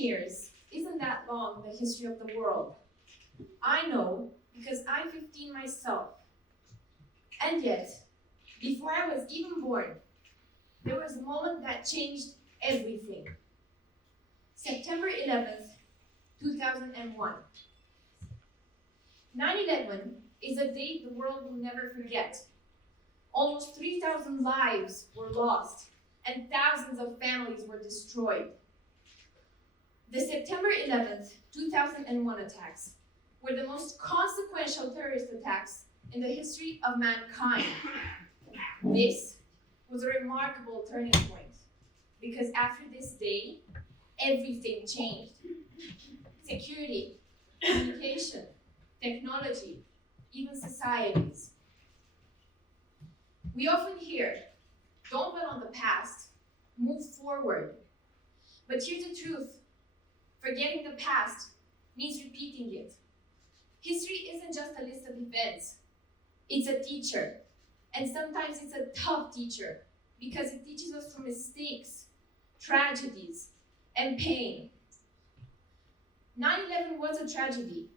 years isn't that long in the history of the world. I know because I'm 15 myself. And yet, before I was even born, there was a moment that changed everything. September 11th, 2001. 9/11 is a date the world will never forget. Almost 3,000 lives were lost and thousands of families were destroyed. The September 11th, 2001 attacks were the most consequential terrorist attacks in the history of mankind. This was a remarkable turning point because after this day, everything changed. Security, communication, technology, even societies. We often hear, don't dwell on the past, move forward. But here's the truth. Forgetting the past means repeating it. History isn't just a list of events. It's a teacher. And sometimes it's a tough teacher because it teaches us from mistakes, tragedies, and pain. 9/11 was a tragedy,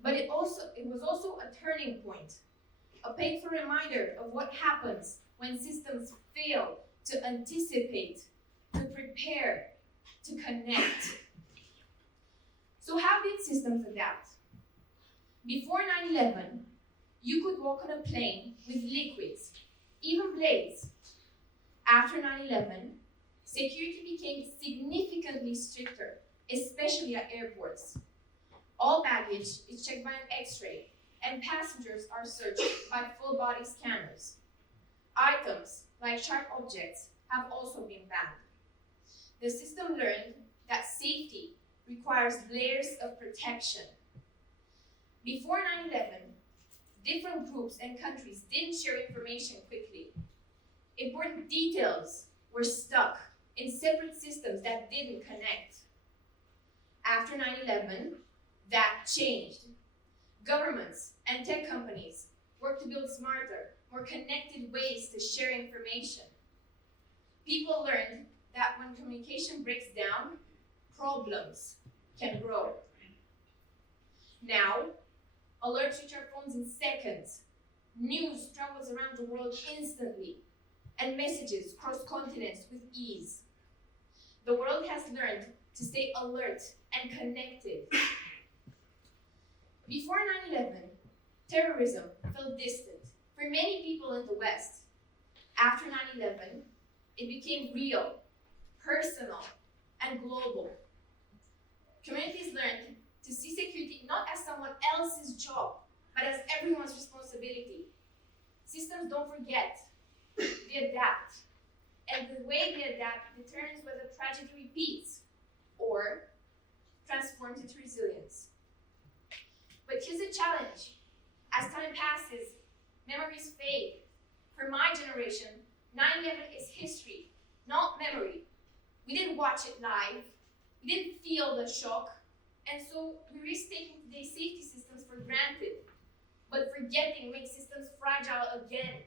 but it was also a turning point, a painful reminder of what happens when systems fail to anticipate, to prepare, to connect. So how did systems adapt? Before 9/11, you could walk on a plane with liquids, even blades. After 9/11, security became significantly stricter, especially at airports. All baggage is checked by an X-ray, and passengers are searched by full-body scanners. Items, like sharp objects, have also been banned. The system learned that safety requires layers of protection. Before 9/11, different groups and countries didn't share information quickly. Important details were stuck in separate systems that didn't connect. After 9/11, that changed. Governments and tech companies worked to build smarter, more connected ways to share information. People learned that when communication breaks down, problems can grow. Now, alerts reach our phones in seconds. News travels around the world instantly, and messages cross continents with ease. The world has learned to stay alert and connected. Before 9/11, terrorism felt distant for many people in the West. After 9/11, it became real, personal, and global. Communities learned to see security not as someone else's job, but as everyone's responsibility. Systems don't forget, they adapt. And the way they adapt determines whether tragedy repeats or transforms into resilience. But here's a challenge. As time passes, memories fade. For my generation, 9/11 is history, not memory. We didn't watch it live. We didn't feel the shock. And so we risk taking today's safety systems for granted. But forgetting makes systems fragile again.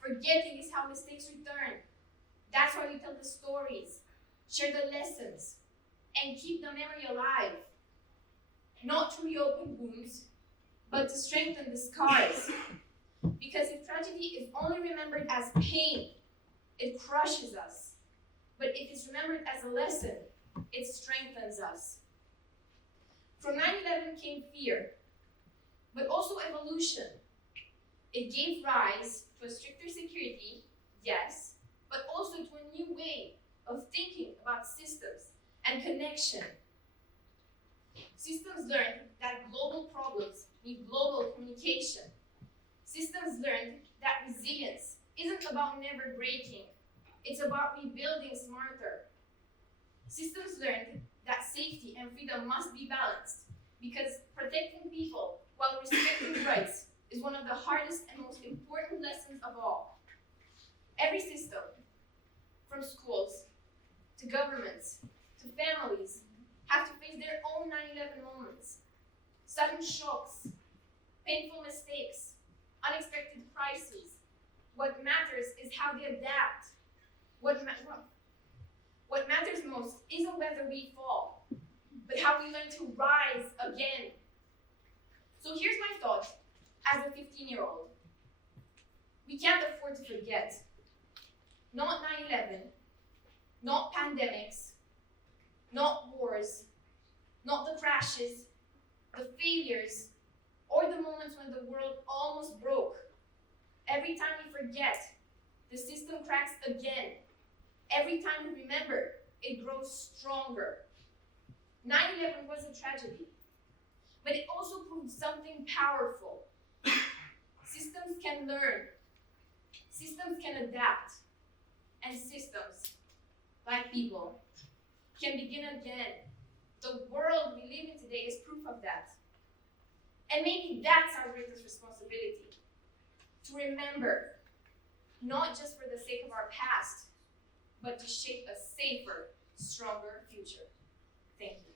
Forgetting is how mistakes return. That's why we tell the stories, share the lessons, and keep the memory alive. Not to reopen wounds, but to strengthen the scars. Because if tragedy is only remembered as pain, it crushes us. But if it's remembered as a lesson, it strengthens us. From 9/11 came fear, but also evolution. It gave rise to a stricter security, yes, but also to a new way of thinking about systems and connection. Systems learned that global problems need global communication. Systems learned that resilience isn't about never breaking, it's about rebuilding smarter. Systems learned that safety and freedom must be balanced because protecting people while respecting rights is one of the hardest and most important lessons of all. Every system, from schools to governments to families, have to face their own 9/11 moments. Sudden shocks, painful mistakes, unexpected crises. What matters is how they adapt. What matters most isn't whether we fall, but how we learn to rise again. So here's my thought as a 15-year-old. We can't afford to forget. Not 9/11, not pandemics, not wars, not the crashes, the failures, or the moments when the world almost broke. Every time we forget, the system cracks again. Every time we remember, it grows stronger. 9/11 was a tragedy, but it also proved something powerful. Systems can learn, systems can adapt, and systems, like people, can begin again. The world we live in today is proof of that. And maybe that's our greatest responsibility, to remember, not just for the sake of our past, but to shape a safer, stronger future. Thank you.